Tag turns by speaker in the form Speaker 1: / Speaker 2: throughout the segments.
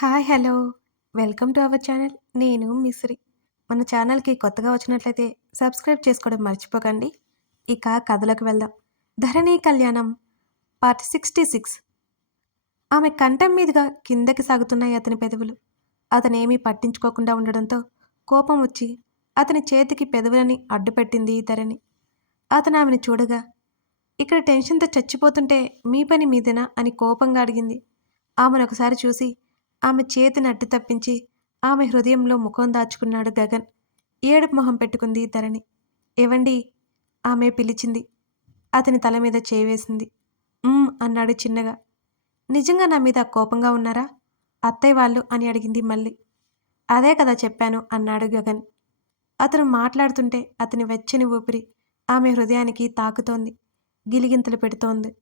Speaker 1: Hi hello. Welcome to our channel. నేను మిశ్రి. మన ఛానల్కి కొత్తగా వచ్చినట్లయితే సబ్స్క్రైబ్ చేసుకోవడం మర్చిపోకండి. ఇక కథలకు వెళ్దాం. ధరణి కళ్యాణం పార్ట్ సిక్స్టీ సిక్స్. ఆమె కంఠం మీదుగా కిందకి సాగుతున్నాయి అతని పెదవులు. అతనేమీ పట్టించుకోకుండా ఉండడంతో కోపం వచ్చి అతని చేతికి పెదవులని అడ్డుపెట్టింది ధరణి. అతను ఆమెను చూడగా ఇక్కడ టెన్షన్తో చచ్చిపోతుంటే మీ పని మీదేనా అని కోపంగా అడిగింది. ఆమెను ఒకసారి చూసి ఆమె చేతిని అడ్డు తప్పించి ఆమె హృదయంలో ముఖం దాచుకున్నాడు గగన్. ఏడుపు మొహం పెట్టుకుంది ధరణి. ఏవండి? ఆమె పిలిచింది. అతని తల మీద చేవేసింది అన్నాడు చిన్నగా. నిజంగా నా మీద కోపంగా ఉన్నారా? అత్తయ్య వాళ్ళు అని అడిగింది మళ్ళీ. అదే కదా చెప్పాను అన్నాడు గగన్. అతను మాట్లాడుతుంటే అతని వెచ్చని ఊపిరి ఆమె హృదయానికి తాకుతోంది. గిలిగింతలు పెడుతోంది.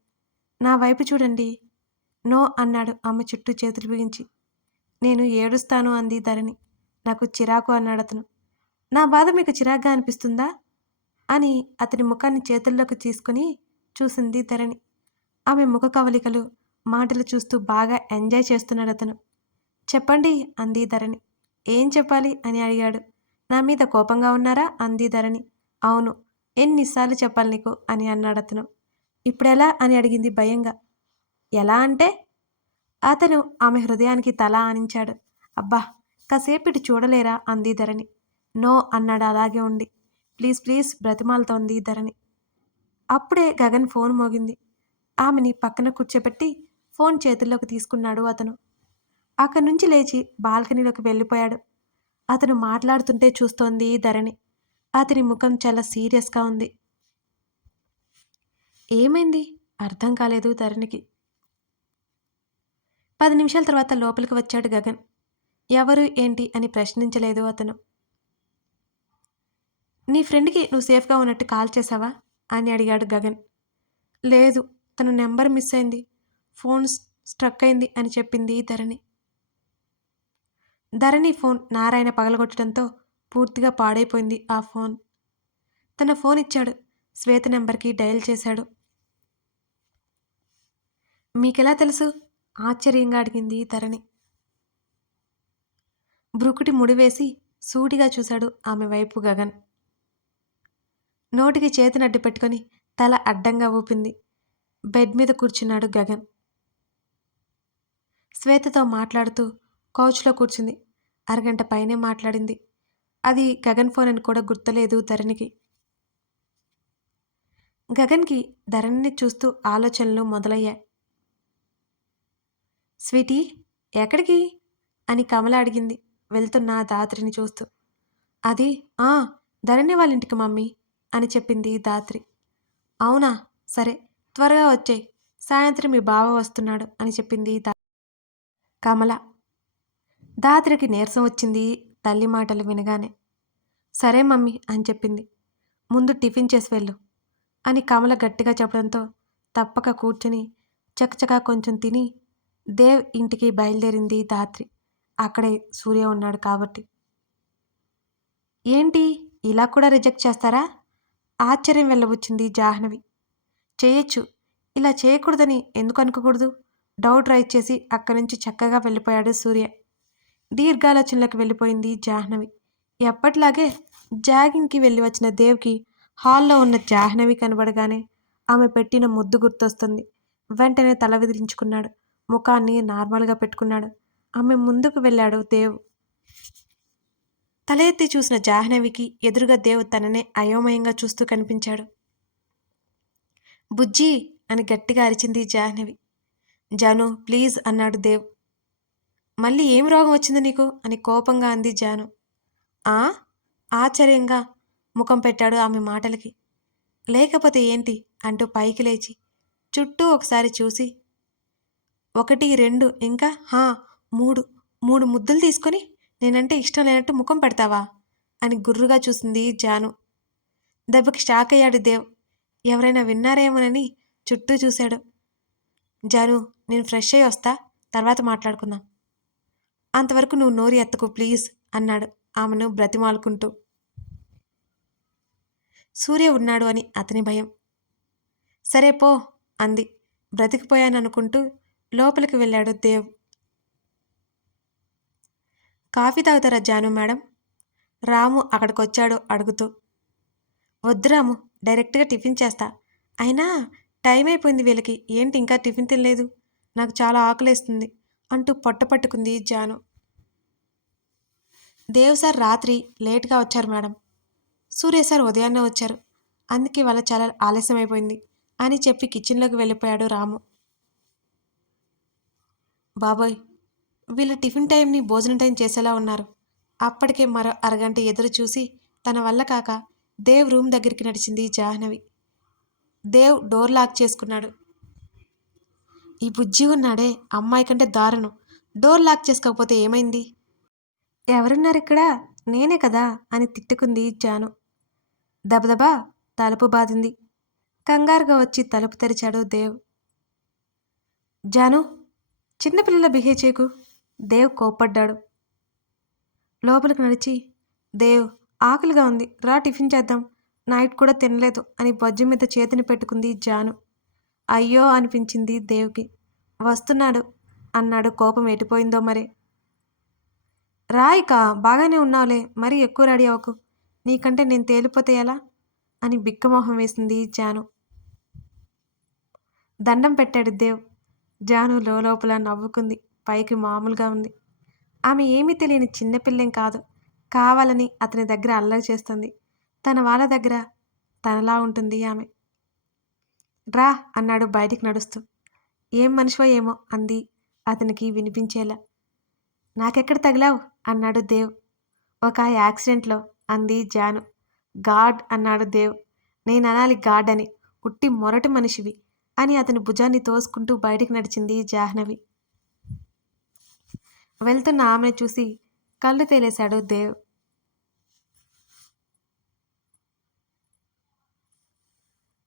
Speaker 1: నా వైపు చూడండి. నో అన్నాడు ఆమె చుట్టూ చేతులు బిగించి. నేను ఏడుస్తాను అంది ధరణి. నాకు చిరాకు అన్నాడు అతను. నా బాధ మీకు చిరాగ్గా అనిపిస్తుందా? అని అతని ముఖాన్ని చేతుల్లోకి తీసుకుని చూసింది ధరణి. ఆమె ముఖ కవలికలు మాటలు చూస్తూ బాగా ఎంజాయ్ చేస్తున్నాడు అతను. చెప్పండి అంది ధరణి. ఏం చెప్పాలి అని అడిగాడు. నా మీద కోపంగా ఉన్నారా? అంది ధరణి. అవును ఎన్నిసార్లు చెప్పాలి నీకు అని అన్నాడు అతను. ఇప్పుడెలా? అని అడిగింది భయంగా. ఎలా అంటే? అతను ఆమె హృదయానికి తల ఆనించాడు. అబ్బా కాసేపిటి చూడలేరా అంది ధరణి. నో అన్నాడు అలాగే ఉండి. ప్లీజ్ ప్లీజ్ బ్రతిమాలతోంది ధరణి. అప్పుడే గగన్ ఫోన్ మోగింది. ఆమెని పక్కన కూర్చోబెట్టి ఫోన్ చేతుల్లోకి తీసుకున్నాడు అతను. అక్కడి నుంచి లేచి బాల్కనీలోకి వెళ్ళిపోయాడు. అతను మాట్లాడుతుంటే చూస్తోంది ధరణి. అతని ముఖం చాలా సీరియస్గా ఉంది. ఏమైంది? అర్థం కాలేదు ధరణికి. పది నిమిషాల తర్వాత లోపలికి వచ్చాడు గగన్. ఎవరు ఏంటి అని ప్రశ్నించలేదు అతను. నీ ఫ్రెండ్కి నువ్వు సేఫ్గా ఉన్నట్టు కాల్ చేసావా? అని అడిగాడు గగన్. లేదు తన నెంబర్ మిస్ అయింది. ఫోన్ స్ట్రక్ అయింది అని చెప్పింది ధరణి. ధరణి ఫోన్ నారాయణ పగలగొట్టడంతో పూర్తిగా పాడైపోయింది ఆ ఫోన్. తన ఫోన్ ఇచ్చాడు. శ్వేత నెంబర్కి డయల్ చేశాడు. మీకెలా తెలుసు? ఆశ్చర్యంగా అడిగింది ధరణి బ్రుకుటి ముడివేసి సూటిగా చూశాడు ఆమె వైపు గగన్. నోటికి చేతినడ్డు పెట్టుకొని తల అడ్డంగా ఊపింది. బెడ్ మీద కూర్చున్నాడు గగన్. శ్వేతతో మాట్లాడుతూ కౌచ్లో కూర్చుంది. అరగంట పైనే మాట్లాడింది. అది గగన్ ఫోన్ అని కూడా గుర్తులేదు ధరణికి గగన్కి ధరణిని చూస్తూ ఆలోచనలు మొదలయ్యాయి. స్వీటీ ఎక్కడికి? అని కమల అడిగింది వెళ్తున్న దాత్రిని చూస్తూ. అది ఆ ధరణి వాళ్ళ ఇంటికి మమ్మీ అని చెప్పింది దాత్రి. అవునా సరే త్వరగా వచ్చేయి సాయంత్రం మీ బావ వస్తున్నాడు అని చెప్పింది కమల. దాత్రికి నీరసం వచ్చింది తల్లి మాటలు వినగానే. సరే మమ్మీ అని చెప్పింది. ముందు టిఫిన్ చేసి వెళ్ళు అని కమల గట్టిగా చెప్పడంతో తప్పక కూర్చుని చకచకా కొంచెం తిని దేవ్ ఇంటికి బయలుదేరింది ధాత్రి. అక్కడే సూర్య ఉన్నాడు కాబట్టి. ఏంటి? ఇలా కూడా రిజెక్ట్ చేస్తారా? ఆశ్చర్యం వెళ్ళవచ్చింది జాహ్నవి. చేయొచ్చు. ఇలా చేయకూడదని ఎందుకు అనుకోకూడదు? డౌట్ రైజ్ చేసి అక్కడి నుంచి చక్కగా వెళ్ళిపోయాడు సూర్య. దీర్ఘాలోచనలకు వెళ్ళిపోయింది జాహ్నవి. ఎప్పటిలాగే జాగింగ్కి వెళ్ళి వచ్చిన దేవ్కి హాల్లో ఉన్న జాహ్నవి కనబడగానే ఆమె పెట్టిన ముద్దు గుర్తొస్తుంది. వెంటనే తల విదిలించుకున్నాడు. ముఖాన్ని నార్మల్గా పెట్టుకున్నాడు. ఆమె ముందుకు వెళ్ళాడు దేవ్. తల ఎత్తి చూసిన జాహ్నవికి ఎదురుగా దేవ్ తననే అయోమయంగా చూస్తూ కనిపించాడు. బుజ్జి అని గట్టిగా అరిచింది జాహ్నవి. జాను ప్లీజ్ అన్నాడు దేవ్. మళ్ళీ ఏం రోగం వచ్చింది నీకు? అని కోపంగా అంది జాను. ఆ? ఆశ్చర్యంగా ముఖం పెట్టాడు ఆమె మాటలకి. లేకపోతే ఏంటి? అంటూ పైకి లేచి చుట్టూ ఒకసారి చూసి ఒకటి రెండు ఇంకా? హా మూడు. మూడు ముద్దులు తీసుకొని నేనంటే ఇష్టం లేనట్టు ముఖం పెడతావా? అని గుర్రుగా చూసింది జాను. దెబ్బకి షాక్ అయ్యాడు దేవ్. ఎవరైనా విన్నారేమోనని చుట్టూ చూశాడు. జాను నేను ఫ్రెష్ అయ్యి వస్తా. తర్వాత మాట్లాడుకుందాం. అంతవరకు నువ్వు నోరు ఎత్తకు ప్లీజ్ అన్నాడు ఆమెను బ్రతిమాలుకుంటూ. సూర్య ఉన్నాడు అని అతని భయం. సరే పో అంది. బ్రతికిపోయాననుకుంటూ లోపలికి వెళ్ళాడు దేవ్. కాఫీ తాగుతారా జాను మేడం. రాము అక్కడికొచ్చాడు అడుగుతూ. వద్దు రాము డైరెక్ట్గా టిఫిన్ చేస్తా. అయినా టైం అయిపోయింది వీళ్ళకి. ఏంటి ఇంకా టిఫిన్ తినలేదు? నాకు చాలా ఆకలేస్తుంది అంటూ పొట్ట పట్టుకుంది జాను. దేవ్ సార్ రాత్రి లేట్గా వచ్చారు మేడం. సూర్య సార్ ఉదయాన్నే వచ్చారు. అందుకే వాళ్ళ చాలా ఆలస్యం అయిపోయింది అని చెప్పి కిచెన్లోకి వెళ్ళిపోయాడు రాము. బాబోయ్ వీళ్ళు టిఫిన్ టైంని భోజనం టైం చేసేలా ఉన్నారు. అప్పటికే మరో అరగంట ఎదురు చూసి తన వల్ల కాక దేవ్ రూమ్ దగ్గరికి నడిచింది జాహ్నవి. దేవ్ డోర్ లాక్ చేసుకున్నాడు. ఈ బుజ్జి ఉన్నాడే అమ్మాయి కంటే దారుణం. డోర్ లాక్ చేసుకోకపోతే ఏమైంది? ఎవరున్నారు ఇక్కడ? నేనే కదా అని తిట్టుకుంది జాను. దబదబా తలుపు బాధింది. కంగారుగా వచ్చి తలుపు తెరిచాడు దేవ్. జాను చిన్నపిల్లల బిహేవ్ చేయకు. దేవ్ కోప్పడ్డాడు. లోపలికి నడిచి దేవ్ ఆకలిగా ఉంది. రా టిఫిన్ చేద్దాం. నైట్ కూడా తినలేదు అని బొజ్జు మీద చేతిని పెట్టుకుంది జాను. అయ్యో అనిపించింది దేవ్కి. వస్తున్నాడు అన్నాడు. కోపం ఎటుపోయిందో మరి. రాయిక బాగానే ఉన్నావులే. మరీ ఎక్కువ రెడీ అవ్వకు. నీకంటే నేను తేలిపోతే ఎలా? అని బిక్కమోహం వేసింది జాను. దండం పెట్టాడు దేవ్. జాను లోపల నవ్వుకుంది. పైకి మామూలుగా ఉంది. ఆమె ఏమీ తెలియని చిన్నపిల్లేం కాదు. కావాలని అతని దగ్గర అల్లరి చేస్తుంది. తన వాళ్ళ దగ్గర తనలా ఉంటుంది ఆమె. రా అన్నాడు బయటికి నడుస్తూ. ఏం మనిషివో ఏమో అంది అతనికి వినిపించేలా. నాకెక్కడ తగిలావు? అన్నాడు దేవ్. ఒక యాక్సిడెంట్లో అంది జాను. గాడ్ అన్నాడు దేవ్. నేను అనాలి గాడ్ అని. ఉట్టి మొరటి మనిషివి. అని అతని భుజాన్ని తోసుకుంటూ బయటికి నడిచింది జాహ్నవి. వెళ్తున్న ఆమెను చూసి కళ్ళు తేలేశాడు దేవ్.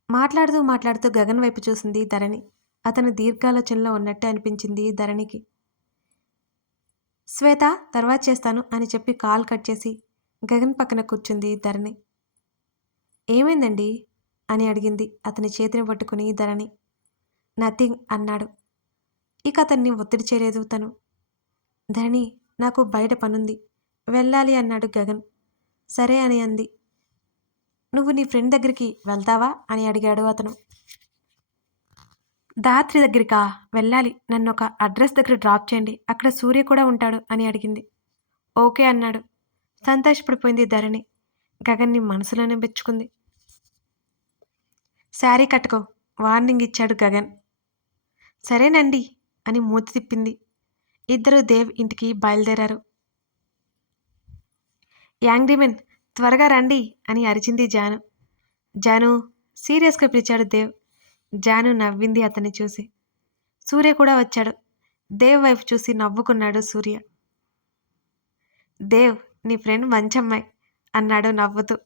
Speaker 1: మాట్లాడుతూ మాట్లాడుతూ గగన్ వైపు చూసింది ధరణి. అతను దీర్ఘాలోచనలో ఉన్నట్టు అనిపించింది ధరణికి. శ్వేత తర్వాత చేస్తాను అని చెప్పి కాల్ కట్ చేసి గగన్ పక్కన కూర్చుంది ధరణి. ఏమైందండి? అని అడిగింది అతని చేతిని పట్టుకుని ధరణి. నథింగ్ అన్నాడు. ఇక అతన్ని ఒత్తిడి చేయలేదు తను. ధని నాకు బయట పనుంది. వెళ్ళాలి అన్నాడు గగన్. సరే అని అంది. నువ్వు నీ ఫ్రెండ్ దగ్గరికి వెళ్తావా? అని అడిగాడు అతను. దాత్రి దగ్గరికా? వెళ్ళాలి. నన్ను ఒక అడ్రస్ దగ్గర డ్రాప్ చేయండి. అక్కడ సూర్య కూడా ఉంటాడు అని అడిగింది. ఓకే అన్నాడు. సంతోషపడిపోయింది ధరణి. గగన్ని మనసులోనే మెచ్చుకుంది. శారీ కట్టుకో. వార్నింగ్ ఇచ్చాడు గగన్. సరేనండి అని మూతి తిప్పింది. ఇద్దరు దేవ్ ఇంటికి బయలుదేరారు. యాంగ్రీమెన్ త్వరగా రండి అని అరిచింది జాను. జాను సీరియస్గా పిలిచాడు దేవ్. జాను నవ్వింది అతన్ని చూసి. సూర్య కూడా వచ్చాడు. దేవ్ వైపు చూసి నవ్వుకున్నాడు సూర్య. దేవ్ నీ ఫ్రెండ్ మంచమ్మాయి అన్నాడు నవ్వుతూ.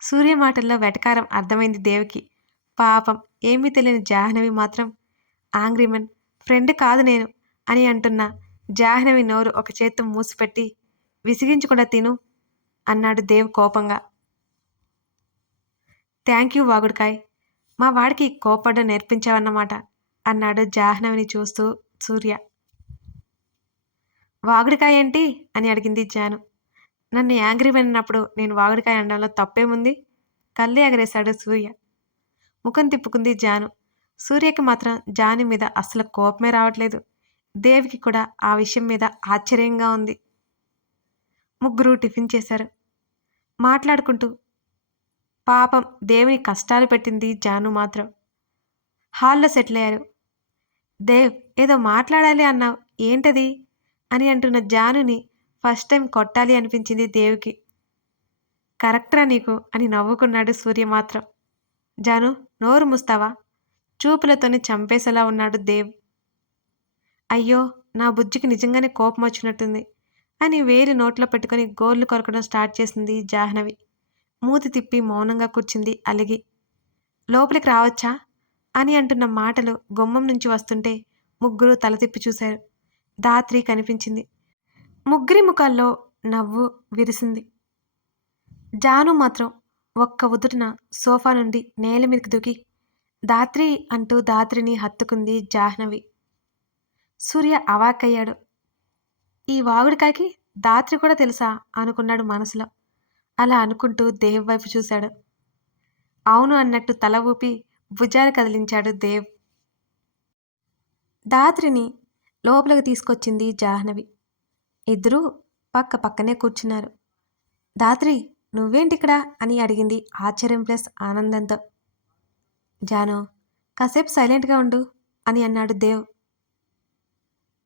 Speaker 1: సూర్య మాటల్లో వెటకారం అర్థమైంది దేవ్కి. పాపం ఏమీ తెలియని జాహ్నవి మాత్రం ఆంగ్రీమన్ ఫ్రెండ్ కాదు నేను అని అంటున్న జాహ్నవి నోరు ఒక చేత్తో మూసిపెట్టి విసిగించకుండా తిను అన్నాడు దేవ్ కోపంగా. థ్యాంక్ యూ వాగుడికాయ్ మా వాడికి కోపడ్డం నేర్పించావన్నమాట అన్నాడు జాహ్నవిని చూస్తూ సూర్య. వాగుడికాయ ఏంటి? అని అడిగింది జాను. నన్ను యాంగ్రీ అన్నప్పుడు నేను వాగుడికాయ అనడంలో తప్పేముంది? కళ్ళు ఎగరేశాడు సూర్య. ముఖం తిప్పుకుంది జాను. సూర్యకి మాత్రం జాను మీద అసలు కోపమే రావట్లేదు. దేవికి కూడా ఆ విషయం మీద ఆశ్చర్యంగా ఉంది. ముగ్గురు టిఫిన్ చేశారు. మాట్లాడుకుంటూ పాపం దేవిని కష్టాలు పెట్టింది జాను మాత్రం. హాల్లో సెటిల్ అయ్యారు. దేవ్ ఏదో మాట్లాడాలి అన్నావు ఏంటది? అని అంటున్న జానుని ఫస్ట్ టైం కొట్టాలి అనిపించింది దేవికి. కరెక్టరా నీకు? అని నవ్వుకున్నాడు సూర్య మాత్రం. జాను నోరు ముస్తావా? చూపులతోనే చంపేసేలా ఉన్నాడు దేవ్. అయ్యో నా బుజ్జికి నిజంగానే కోపం వచ్చినట్టుంది అని వేలి నోట్లో పెట్టుకొని గోర్లు కొరకడం స్టార్ట్ చేసింది జాహ్నవి. మూతి తిప్పి మౌనంగా కూర్చుంది అలిగి. లోపలికి రావచ్చా? అని అంటున్న మాటలు గుమ్మం నుంచి వస్తుంటే ముగ్గురు తల తిప్పి చూశారు. దాత్రి కనిపించింది. ముగ్గురి ముఖాల్లో నవ్వు విరిసింది. జాను మాత్రం ఒక్క ఉదుటిన సోఫా నుండి నేల మీదకి దూకి దాత్రి అంటూ దాత్రిని హత్తుకుంది జాహ్నవి. సూర్య అవాక్కయ్యాడు. ఈ వాగుడికాయకి దాత్రి కూడా తెలుసా అనుకున్నాడు మనసులో. అలా అనుకుంటూ దేవ్ వైపు చూశాడు. అవును అన్నట్టు తల ఊపి భుజాలు కదిలించాడు దేవ్. దాత్రిని లోపలికి తీసుకొచ్చింది జాహ్నవి. ఇద్దరూ పక్క పక్కనే కూర్చున్నారు. దాత్రి నువ్వేంటిక్కడ? అని అడిగింది ఆశ్చర్యం ప్లస్ ఆనందంతో. జాను కాసేపు సైలెంట్గా ఉండు అని అన్నాడు దేవ్.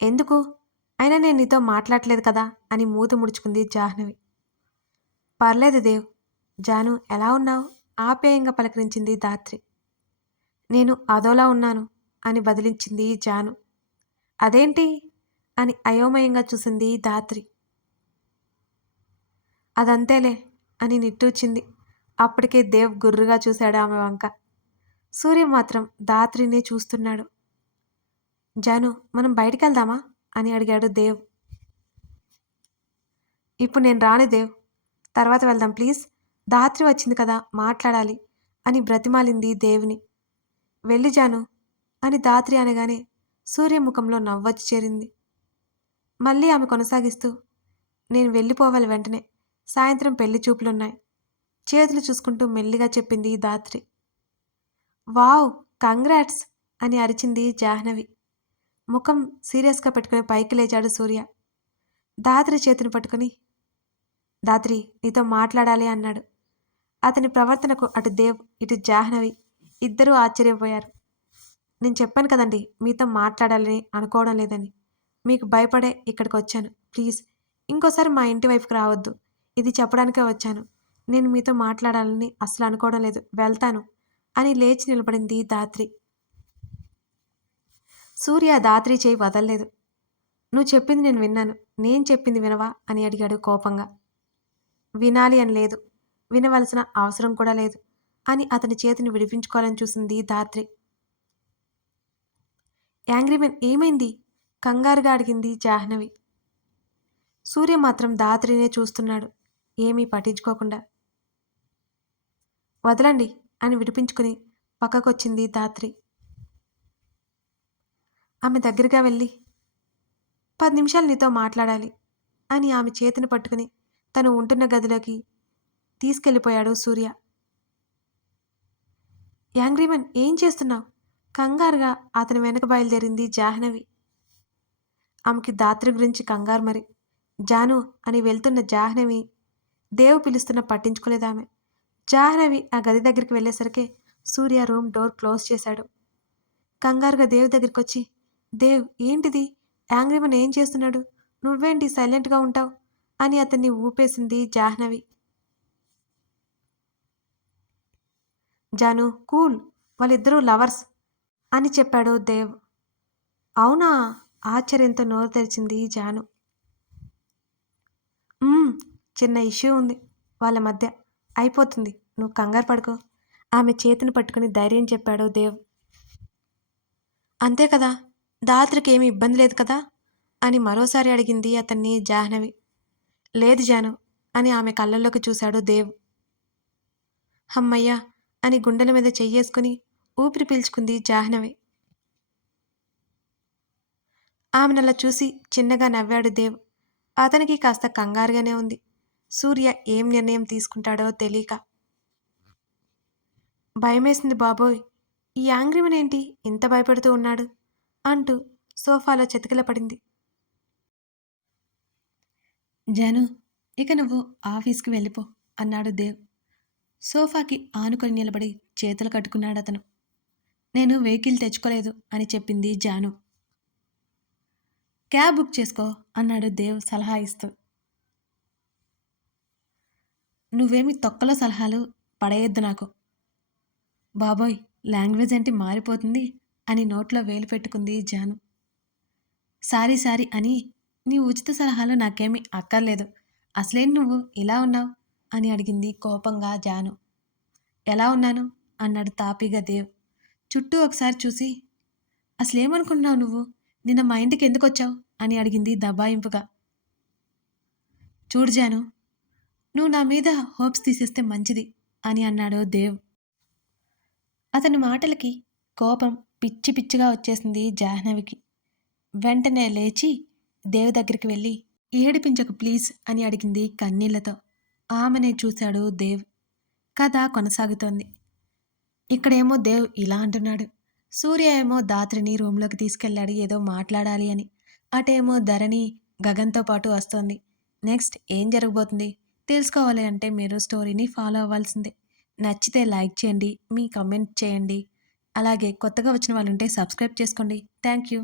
Speaker 1: ఎందుకు? అయినా నేను నీతో మాట్లాడలేదు కదా? అని మూతి ముడుచుకుంది జాహ్నవి. పర్లేదు దేవ్. జాను ఎలా ఉన్నావు? ఆప్యాయంగా పలకరించింది దాత్రి నేను అదోలా ఉన్నాను అని బదిలించింది జాను. అదేంటి? అని అయోమయంగా చూసింది దాత్రి అదంతేలే అని నిట్టూచింది. అప్పటికే దేవ్ గుర్రుగా చూశాడు ఆమె వంక. సూర్య మాత్రం దాత్రినే చూస్తున్నాడు. జాను మనం బయటికి వెళ్దామా అని అడిగాడు దేవ్. ఇప్పుడు నేను రాను దేవ్. తర్వాత వెళ్దాం ప్లీజ్. దాత్రి వచ్చింది కదా మాట్లాడాలి అని బ్రతిమాలింది దేవుని. వెళ్ళి జాను అని దాత్రి అనగానే సూర్య ముఖంలో నవ్వొచ్చి చేరింది. మళ్ళీ ఆమె కొనసాగిస్తూ నేను వెళ్ళిపోవాలి వెంటనే. సాయంత్రం పెళ్ళి చూపులున్నాయి. చేతులు చూసుకుంటూ మెల్లిగా చెప్పింది దాత్రి. వావ్ కంగ్రాట్స్ అని అరిచింది జాహ్నవి. ముఖం సీరియస్గా పెట్టుకుని పైకి లేచాడు సూర్య. దాత్రి చేతిని పట్టుకుని దాత్రి నీతో మాట్లాడాలి అన్నాడు. అతని ప్రవర్తనకు అటు దేవ్ ఇటు జాహ్నవి ఇద్దరూ ఆశ్చర్యపోయారు. నేను చెప్పాను కదండి మీతో మాట్లాడాలని అనుకోవడం లేదని. మీకు భయపడే ఇక్కడికి వచ్చాను ప్లీజ్ ఇంకోసారి మా ఇంటి వైపుకి రావద్దు. ఇది చెప్పడానికే వచ్చాను. నేను మీతో మాట్లాడాలని అసలు అనుకోవడం లేదు. వెళ్తాను. అని లేచి నిలబడింది దాత్రి సూర్య దాత్రి చేయి వదలలేదు. నువ్వు చెప్పింది నేను విన్నాను. నేను చెప్పింది వినవా? అని అడిగాడు కోపంగా. వినాలి అని లేదు. వినవలసిన అవసరం కూడా లేదు. అని అతని చేతిని విడిపించుకోవాలని చూసింది దాత్రి యాంగ్రీమెన్ ఏమైంది? కంగారుగా అడిగింది జాహ్నవి. సూర్య మాత్రం దాత్రినే చూస్తున్నాడు. ఏమీ పట్టించుకోకుండా. వదలండి అని విడిపించుకుని పక్కకొచ్చింది దాత్రి ఆమె దగ్గరగా వెళ్ళి పది నిమిషాలు నీతో మాట్లాడాలి అని ఆమె చేతిని పట్టుకుని తను ఉంటున్న గదిలోకి తీసుకెళ్ళిపోయాడు సూర్య. యాంగ్రీమన్ ఏం చేస్తున్నావు? కంగారుగా అతని వెనక బయలుదేరింది జాహ్నవి. ఆమెకి దాత్రి గురించి కంగారు మరి. జాను అని వెళ్తున్న జాహ్నవి దేవు పిలుస్తున్న పట్టించుకోలేదామె. జాహ్నవి ఆ గది దగ్గరికి వెళ్ళేసరికి సూర్య రూమ్ డోర్ క్లోజ్ చేశాడు. కంగారుగా దేవ్ దగ్గరికి వచ్చి దేవ్ ఏంటిది? యాంగ్రీమన్ ఏం చేస్తున్నాడు? నువ్వేంటి సైలెంట్గా ఉంటావు? అని అతన్ని ఊపేసింది జాహ్నవి. జాను కూల్. వాళ్ళిద్దరూ లవర్స్ అని చెప్పాడు దేవ్. అవునా? ఆశ్చర్యంతో నోరు తెరిచింది జాను. చిన్న ఇష్యూ ఉంది. వాళ్ళ మధ్య అయిపోతుంది. నువ్వు కంగారు పడుకో. ఆమె చేతిని పట్టుకుని ధైర్యం చెప్పాడు దేవ్. అంతే కదా? దాత్రికి ఏమి ఇబ్బంది లేదు కదా? అని మరోసారి అడిగింది అతన్ని జాహ్నవి. లేదు జాను అని ఆమె కళ్ళల్లోకి చూశాడు దేవ్. హమ్మయ్యా అని గుండెల మీద చెయ్యేసుకుని ఊపిరి పీల్చుకుంది జాహ్నవి. ఆమెనలా చూసి చిన్నగా నవ్వాడు దేవ్. అతనికి కాస్త కంగారుగానే ఉంది. సూర్య ఏం నిర్ణయం తీసుకుంటాడో తెలియక భయమేసింది బాబోయ్ ఈ యాంగ్రీమన్ ఏంటి ఇంత భయపడుతూ ఉన్నాడు? అంటూ సోఫాలో చతికిల పడింది జను ఇక నువ్వు ఆఫీస్కి వెళ్ళిపో అన్నాడు దేవ్. సోఫాకి ఆనుకొని నిలబడి చేతులు కట్టుకున్నాడు అతను. నేను వెహికల్ తెచ్చుకోలేదు అని చెప్పింది జాను. క్యాబ్ బుక్ చేసుకో అన్నాడు దేవ్ సలహా ఇస్తూ. నువ్వేమి తొక్కలో సలహాలు పడేయొద్దు నాకు. బాబోయ్ లాంగ్వేజ్ ఏంటి మారిపోతుంది అని నోట్లో వేలు పెట్టుకుంది జాను. సారీ సారీ అని నీ ఉచిత సలహాలు నాకేమీ అక్కర్లేదు. అసలేం నువ్వు ఇలా ఉన్నావు? అని అడిగింది కోపంగా జాను. ఎలా ఉన్నాను? అన్నాడు తాపీగా దేవ్. చుట్టూ ఒకసారి చూసి అసలేమనుకుంటున్నావు నువ్వు? నిన్న మా ఇంటికి ఎందుకు వచ్చావు అని అడిగింది దబాయింపుగా. చూడు జాను నువ్వు నా మీద హోప్స్ తీసేస్తే మంచిది అని అన్నాడు దేవ్. అతని మాటలకి కోపం పిచ్చి పిచ్చిగా వచ్చేసింది జాహ్నవికి. వెంటనే లేచి దేవ్ దగ్గరికి వెళ్ళి ఏడిపించకు ప్లీజ్ అని అడిగింది కన్నీళ్ళతో. ఆమెనే చూశాడు దేవ్. కథ కొనసాగుతోంది. ఇక్కడేమో దేవ్ ఇలా అంటున్నాడు. సూర్య ఏమో దాత్రిని రూమ్లోకి తీసుకెళ్ళాడు ఏదో మాట్లాడాలి అని. అటేమో ధరణి గగన్తో పాటు వస్తోంది. నెక్స్ట్ ఏం జరగబోతుంది? తెలుసుకోవాలి అంటే మీరు స్టోరీని ఫాలో అవ్వాల్సిందే. నచ్చితే లైక్ చేయండి మీ కమెంట్ చేయండి. అలాగే కొత్తగా వచ్చిన వాళ్ళు ఉంటే సబ్స్క్రైబ్ చేసుకోండి. Thank you